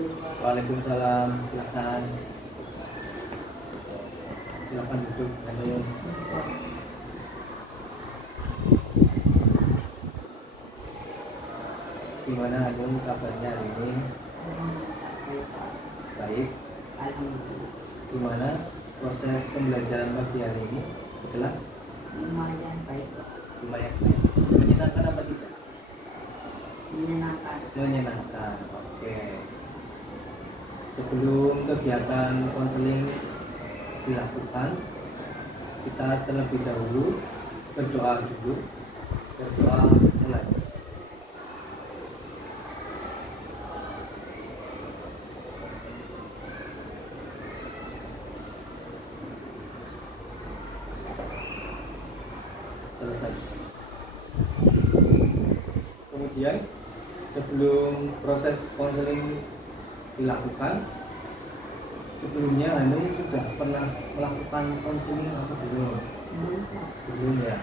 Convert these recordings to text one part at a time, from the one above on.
Waalaikumsalam. Silakan. Silakan duduk. Halo. Gimana Hanum kabarnya hari ini? Baik. Gimana proses pembelajaran pagi hari ini? Setelah? Lumayan baik. Lumayan baik. Menyenangkan apa tidak? Menyenangkan. Menyenangkan. Oke. Sebelum kegiatan konseling dilakukan, kita terlebih dahulu berdoa dulu. Berdoa mulai. Selesai. Kemudian sebelum proses konseling dilakukan, sebelumnya Hanum sudah pernah melakukan konseling atau belum? Belum ya.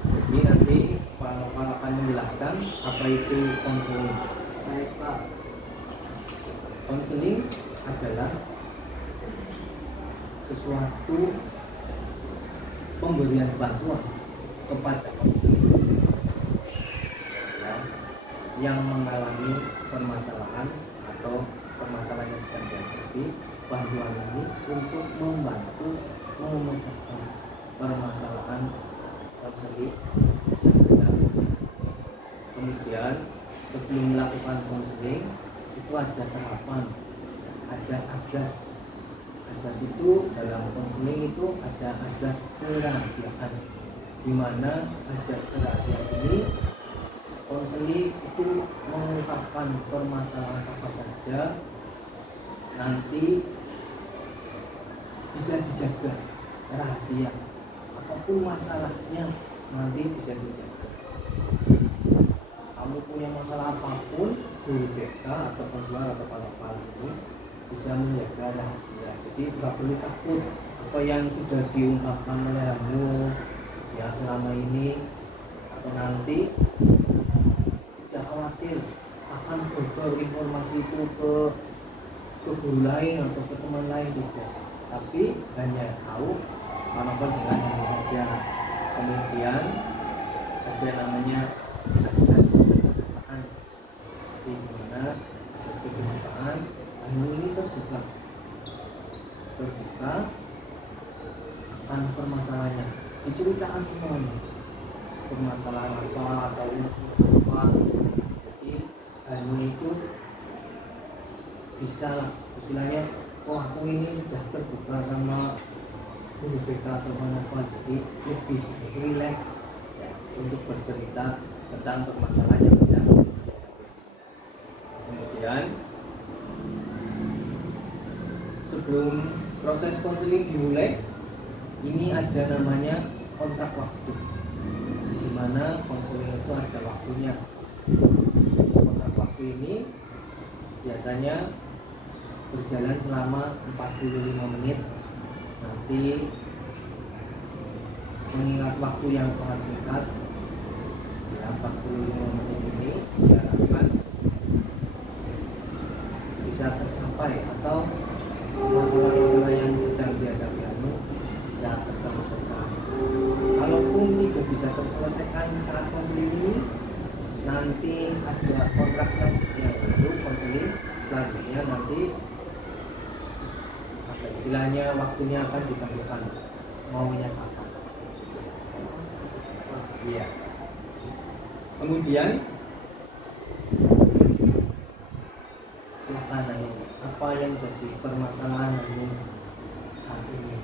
Jadi nanti Pak akan menjelaskan apa itu konseling. Baik Pak. Konseling adalah sesuatu pemberian bantuan kepada ya, yang mengalami permasalahan atau permasalahan yang sedang dihadapi. Bantuan ini untuk membantu memecahkan permasalahan tersebut. Kemudian sebelum melakukan konseling itu ada tahapan, ada azas. Azas itu dalam konseling itu ada azas kerahasiaan, di mana azas kerahasiaan ini konseling itu mengungkapkan permasalahan apa saja nanti bisa dijaga rahasia, apapun masalahnya nanti bisa dijaga. Kamu punya masalah apapun, guru BK atau penjual atau kepala ini bisa menjaga rahasia. Jadi tidak perlu takut apa yang sudah diungkapkan oleh kamu ya selama ini atau nanti. Tidak khawatir akan bocor informasi itu ke guru lain atau ke teman lain tidak. Tapi hanya tahu manapun dengan yang saja. Kemudian ada namanya keterbukaan, di mana keterbukaan ini terbuka akan permasalahannya, diceritakan semuanya, permasalahan apa atau apa. Jadi itu bisa lah istilahnya, oh aku ini sudah terbuka sama guru BK atau apa, jadi lebih rileks ya, untuk bercerita tentang permasalahan yang sedang. Kemudian sebelum proses konseling dimulai, ini ada namanya kontrak waktu, di mana konseling itu ada waktunya. Kontrak waktu ini biasanya berjalan selama 45 menit. Nanti mengingat waktu yang sangat singkat ya, 45 menit ini diharapkan bisa tercapai atau masalah-masalah yang sedang dihadapi bisa terselesaikan. Kalaupun tidak bisa terselesaikan saat konseling ini, nanti ada kontrak selanjutnya, yaitu konseling selanjutnya nanti istilahnya waktunya akan ditentukan maunya kapan. Iya. Kemudian silakan nanya, apa yang jadi permasalahan saat ini?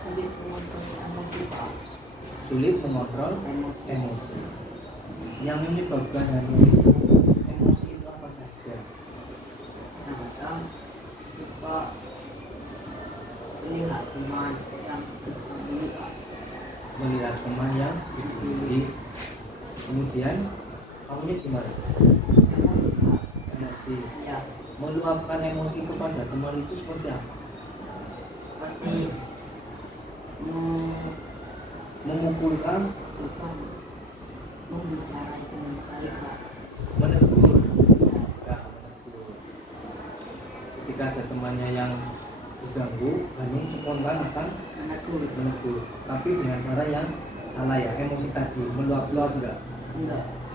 Sulit mengontrol emosi Pak. Sulit mengontrol emosi. Yang menyebabkan emosi itu apa saja? Kadang suka melihat teman yang bersembunyi Pak. Melihat teman yang dibully. Kemudian kamunya gimana? Emosi. Ya, Meluapkan emosi kepada teman itu seperti apa? pasti Memukulkan, bukan membicarakan dengan baik Pak. menegur, diganggu, ini spontan akan menegur. Tapi dengan cara yang salah ya, emosi tadi meluap-luap enggak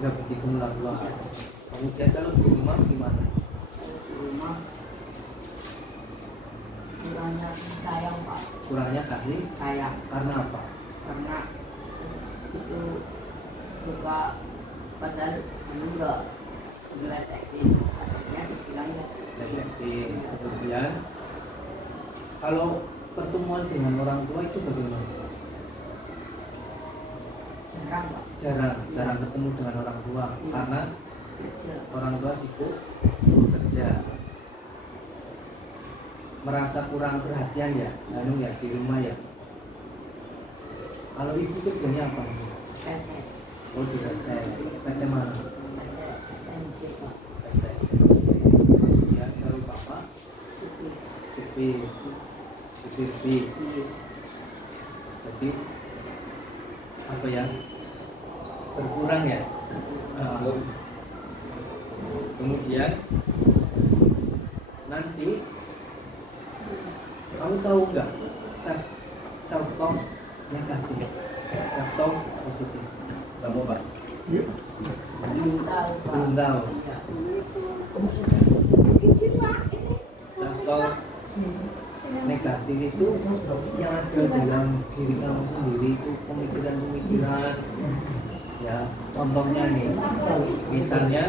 begitu meluap-luap. Kemudian kalau di rumah gimana? Di rumah kurangnya sayang Pak. Kurangnya kasih Sayang karena apa? karena itu suka padahal enggak ngelesekin, akhirnya istilahnya Jadi kemudian kalau pertemuan dengan orang tua itu bagaimana? jarang Pak. Jarang ketemu dengan orang tua karena orang tua sibuk kerja, merasa kurang perhatian ya, ya di rumah ya. Kalau ibu kerjanya apa? Oh juga saya mana? Ya kalau bapak supir. Jadi apa ya? Berkurang ya. Kemudian nanti kamu tahu nggak contoh negatif, contoh positif? Kamu Pak? Belum tahu. Contoh negatif itu yang ada dalam diri kamu sendiri itu pemikiran-pemikiran. Ya, contohnya nih, misalnya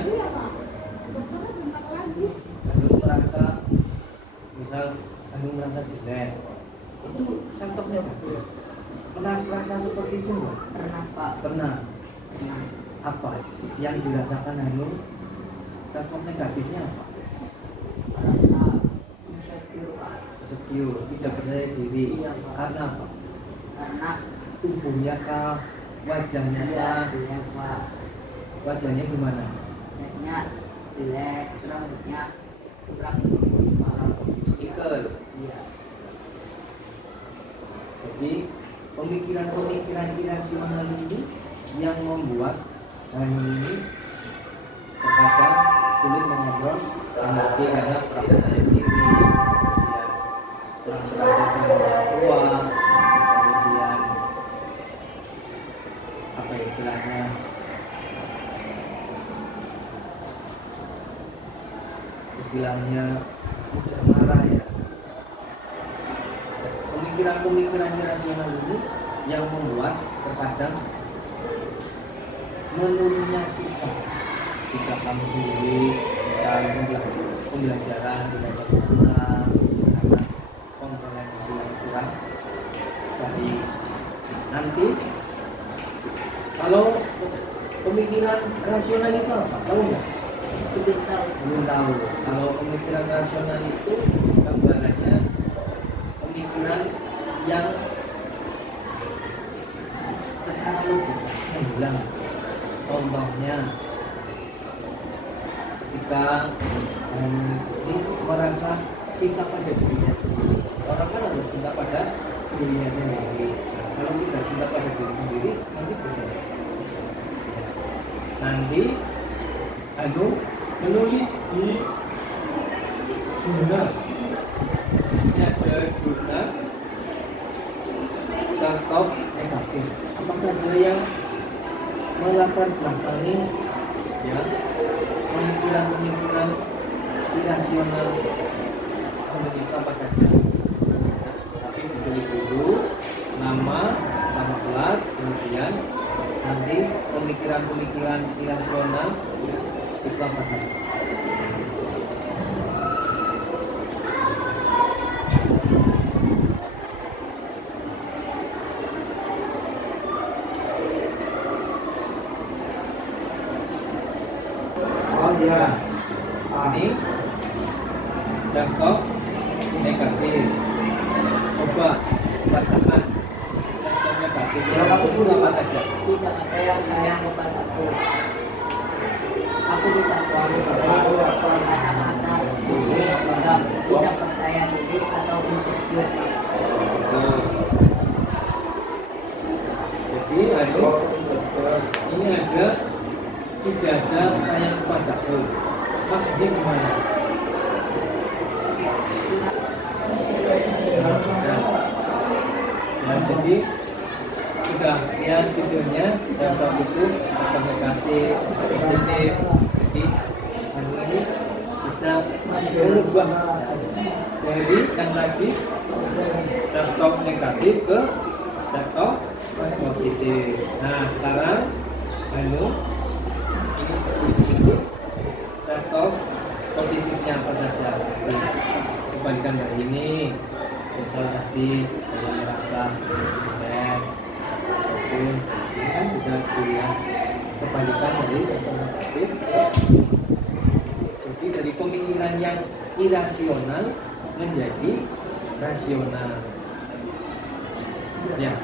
Anu merasa jelek, itu contohnya bagus. Pernah merasa seperti itu nggak? Pernah Pak. Pernah. Apa yang dirasakan Anu? Contoh negatifnya apa? Merasa insecure Pak. Insecure, tidak percaya diri. Iya, Pak. Karena apa? Karena Tubuhnya kah? Wajahnya kah? jelek Pak. Wajahnya gimana? Jeleknya jelek, rambutnya kurang Ikel. iya. Jadi pemikiran-pemikiran irasional ini yang membuat Anu ini terkadang sulit mengontrol emosi karena kurang percaya diri, kurang percaya dengan orang tua, kemudian apa istilahnya mudah marah ya. Pemikiran-pemikiran irasional ini yang membuat terkadang menurunnya sikap kamu sendiri dalam pembelajaran tidak berguna karena kontrolnya yang kurang. Jadi nanti kalau pemikiran rasional itu apa? Tahu nggak? Belum tahu. Kalau pemikiran rasional itu gambarannya pemikiran yang secara logika hilang. Contohnya ketika ini merasa cinta pada dirinya sendiri. Orang kan harus cinta pada dirinya sendiri. Kalau tidak cinta pada diri sendiri, nanti bagaimana? Nanti menulis di jurnal. Ini ada jurnal contoh negatif. Apa saja yang melatar belakangi ya pemikiran-pemikiran irasional menimpa pada diri. Tapi ditulis dulu nama kelas, kemudian nanti pemikiran-pemikiran irasional itu apa saja. Ya, ini contoh negatif. Coba bacakan contoh negatif. Kalau kamu pun apa saja? Tidak ada yang sayang kepadaku. Aku tidak selalu berlalu atau anak-anak tidak percaya diri atau insecure. Jadi ini ada tidak ada sayang kepadaku. Maksudnya gimana? Jadi sudah lihat videonya dan tahu itu atau negatif, positif. Jadi ini bisa berubah dari yang tadi contoh negatif ke contoh positif. Nah sekarang ini contoh positifnya apa saja? Kebalikan dari ini. Misal tadi saya merasa dan ataupun ini kan sudah dilihat kebalikan dari contoh negatif. Jadi dari pemikiran yang irasional menjadi rasional. Ya.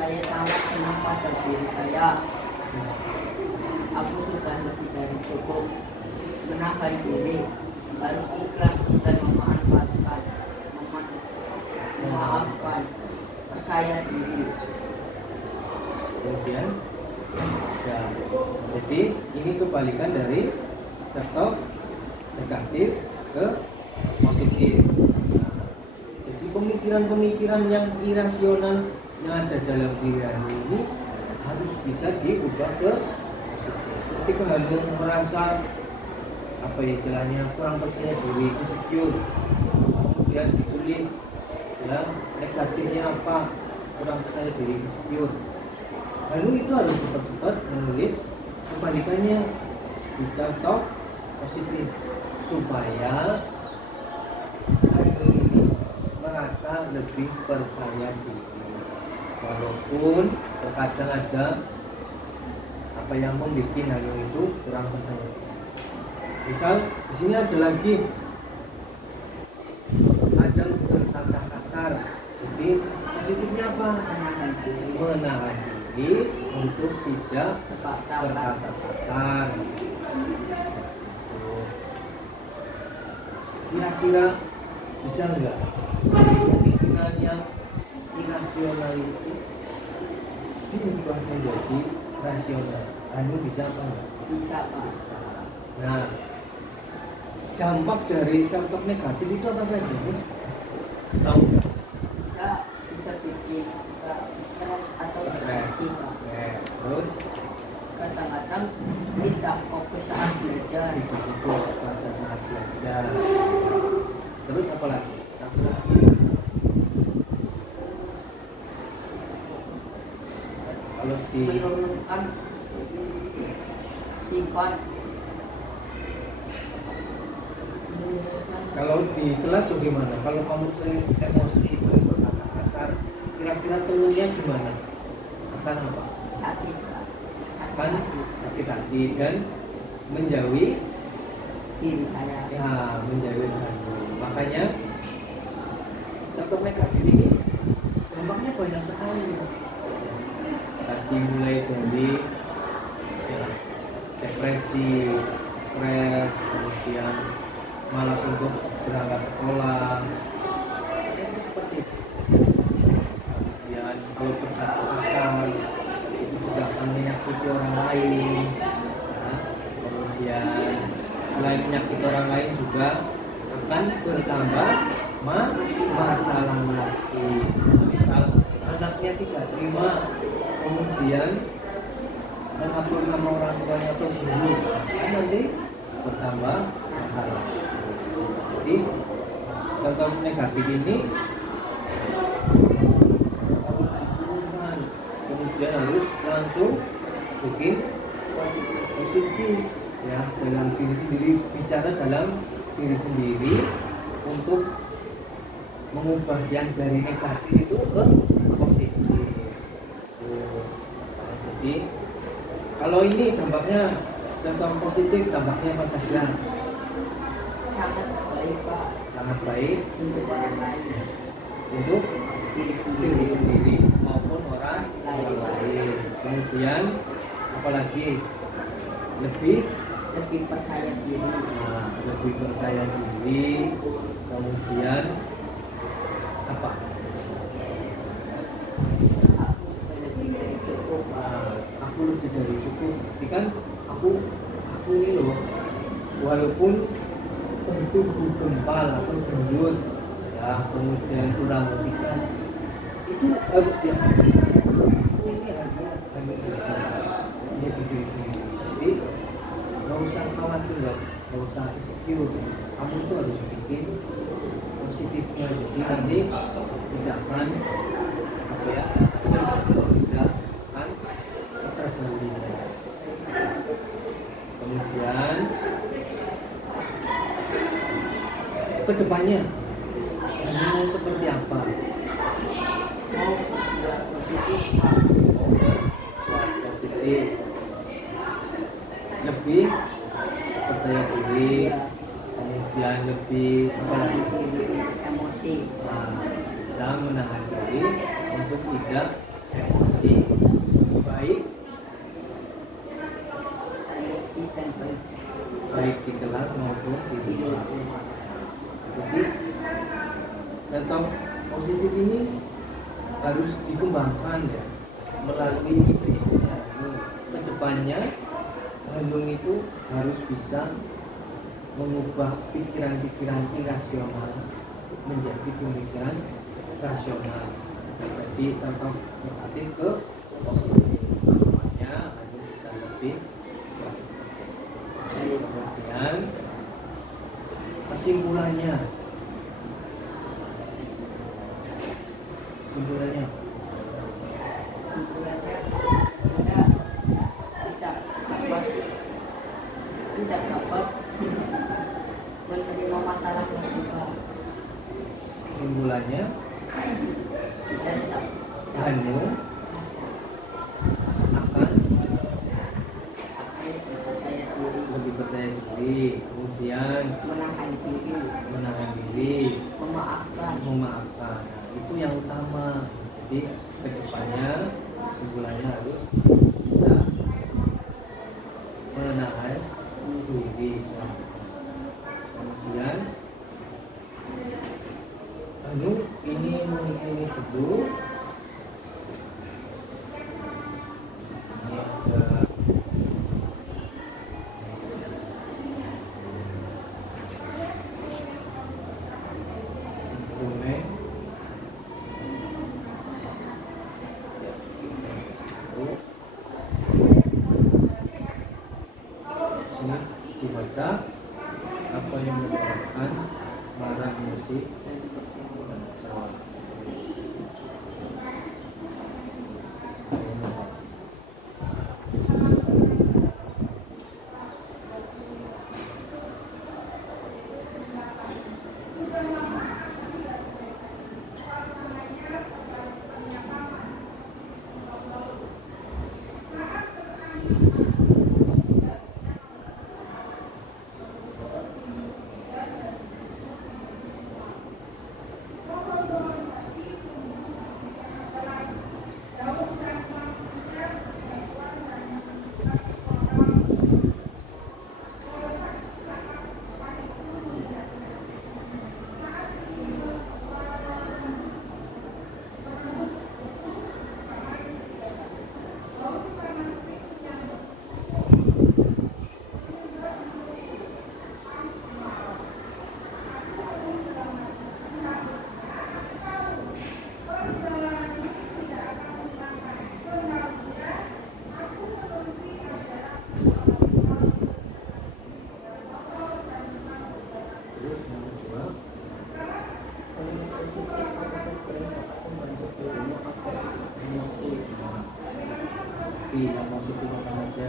Saya sangat senang pada diri saya. Aku sudah lebih dari cukup menahan diri, harus ikhlas dan memaafkan, percaya diri. Kemudian, ya, jadi ini kebalikan dari contoh negatif ke positif. Jadi pemikiran-pemikiran yang irasional yang ada dalam diri ini harus bisa diubah ke positif. Ketika Hanung merasa apa istilahnya kurang percaya diri, insecure, kemudian ditulis ya negatifnya apa, kurang percaya diri, insecure. Lalu itu harus cepat-cepat menulis kebalikannya di contoh positif supaya Hanung ini merasa lebih percaya diri. Walaupun terkadang ada apa yang membuat Hanung itu kurang percaya diri. Misal di sini ada lagi kadang berkata kasar. Jadi positifnya apa? Menahan diri untuk tidak berkata kasar. Kira-kira bisa enggak pemikiran yang irasional itu diubah menjadi rasional? Anu bisa apa enggak? Bisa, Pak. Nah, dampak dari contoh negatif itu apa saja? Tahu nggak? Bisa bikin stres atau depresi, Pak. Terus Kadang-kadang tidak fokus saat belajar. itu pada saat belajar. Terus apa lagi? Kalau di Menurunkan sifat. Kalau di kelas bagaimana? Kalau kamu sering emosi itu berkata kasar, kira-kira temunya gimana? akan apa? Sakit. Akan sakit hati dan menjauhi Diri saya. ya, menjauhi Tuhanmu. Makanya contoh negatif ini dampaknya banyak sekali. Tadi mulai dari ya, depresi, stres, kemudian malas untuk berangkat sekolah, itu seperti itu. Kemudian kalau berkata-kata itu sudah akan menyakiti orang lain, ya. Kemudian selain menyakiti orang lain juga akan bertambah masalah lagi. Misal anaknya tidak terima, kemudian mengatur nama orang tuanya atau guru, kan nanti bertambah masalah. Jadi contoh negatif ini harus diturunkan, kemudian harus langsung bikin positif ya dalam diri sendiri, bicara dalam diri sendiri untuk mengubah yang dari negatif itu ke positif. Jadi kalau ini dampaknya contoh positif, dampaknya apa saja? Sangat baik, Pak. Sangat baik Untuk orang lain. untuk Diri diri sendiri. sendiri maupun orang lain. Kemudian apalagi lebih Lebih percaya diri. lebih percaya diri. Kemudian apa? Lebih dari cukup, Pak. Aku lebih dari cukup. Jadi kan aku ini loh, walaupun tentu gempal atau gendut ya, kemudian kurang motivasi, itu harus dia ini hanya dia diri sendiri. Jadi nggak usah khawatir, nggak usah insecure. Kamu tuh harus bikin positifnya. Jadi nanti tidak akan apa ya, tidak akan terjadi. Kemudian kedepannya mau seperti apa? Mau berbuat positif, Pak. Positif, lebih percaya diri, kemudian lebih apa lagi? Emosi. Dan menahan diri untuk tidak emosi, baik baik di kelas maupun di luar. Jadi contoh positif ini harus dikembangkan ya melalui ide-ide Hanung. Kedepannya Hanung itu harus bisa mengubah pikiran-pikiran irasional menjadi pemikiran rasional. Jadi contoh negatif ke positif. Namanya Hanung bisa lebih kemudian kesimpulannya Sebenarnya kita tidak dapat menerima masalah yang juga. kesimpulannya Kita tidak Hanung akan percaya diri, lebih percaya diri, kemudian menahan diri, memaafkan. Nah, itu yang utama. Jadi kedepannya kesimpulannya harus bisa menahan diri. Kemudian ini dulu tapi yang positif apa saja.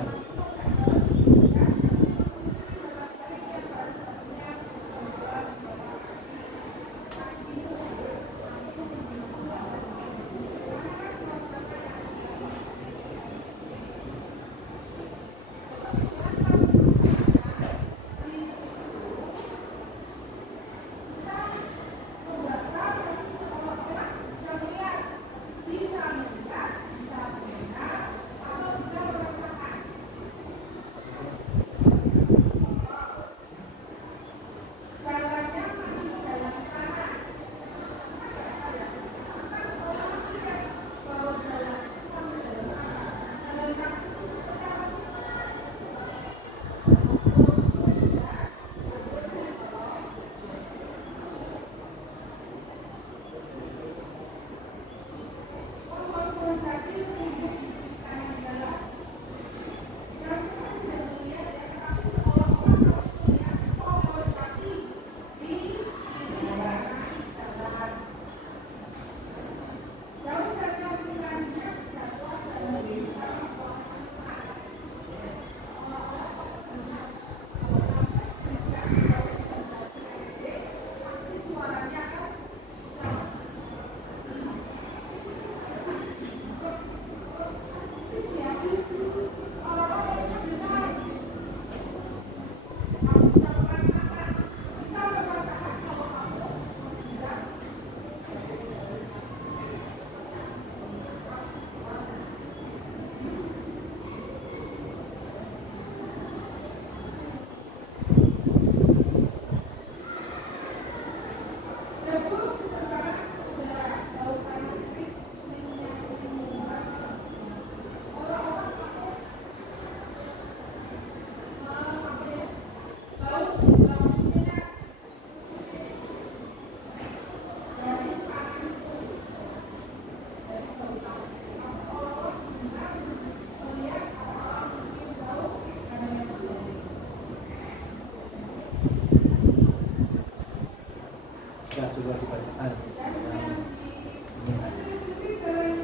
Coba dibacakan.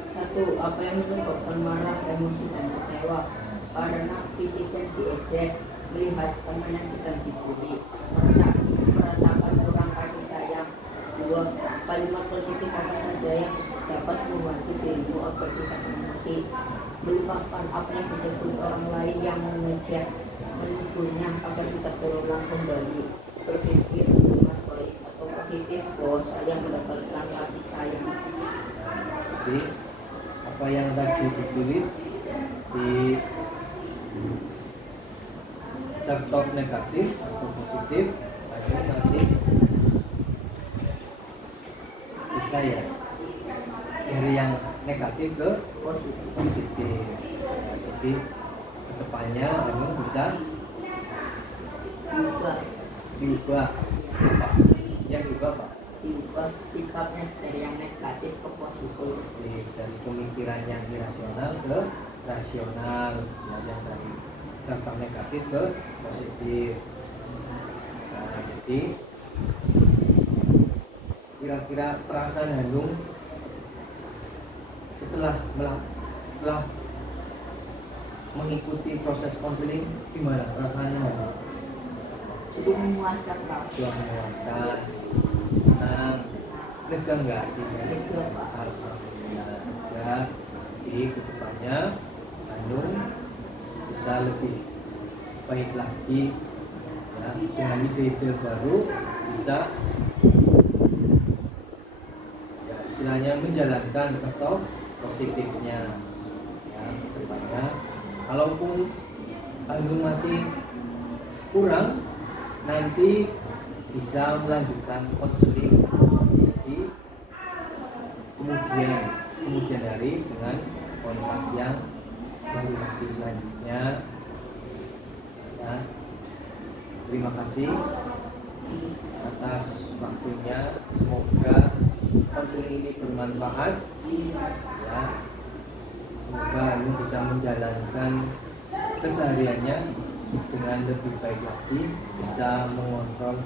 Satu, apa yang menyebabkan marah, emosi, dan kecewa? Karena fisik dan diejek, melihat teman yang sedang dibully, merasakan kurang kasih sayang. Dua, kalimat positif apa saja yang dapat membantu dirimu agar tidak emosi. Melupakan apa yang disebut orang lain yang mengejek, menegurnya agar tidak terulang kembali. Berpikir dengan baik atau positif bahwa saya mendapatkan kasih sayang. Jadi apa yang tadi ditulis di sektor negatif atau positif itu nanti bisa ya dari yang negatif ke positif. Jadi kedepannya memang bisa diubah apa? Yang diubah apa? Diubah sikapnya dari yang negatif ke positif. Dari pemikiran yang irasional ke rasional, yang dari dampak negatif ke positif. Nah, jadi kira-kira perasaan Hanung setelah mengikuti proses konseling gimana perasaannya Hanung? Cukup memuaskan, Pak. Sudah memuaskan, senang, lega enggak? Lega, Pak. Alhamdulillah. Ya, jadi kedepannya Hanung bisa lebih baik lagi, ya, dengan ide-ide baru bisa, ya, istilahnya menjalankan atau positifnya, ya, kedepannya. Kalaupun Hanung masih kurang, nanti bisa melanjutkan konseling di kemudian hari dengan kontak yang baru nanti selanjutnya. Ya, terima kasih atas waktunya. Semoga konseling ini bermanfaat. Ya, semoga Hanung bisa menjalankan kesehariannya dengan lebih baik lagi, bisa mengontrol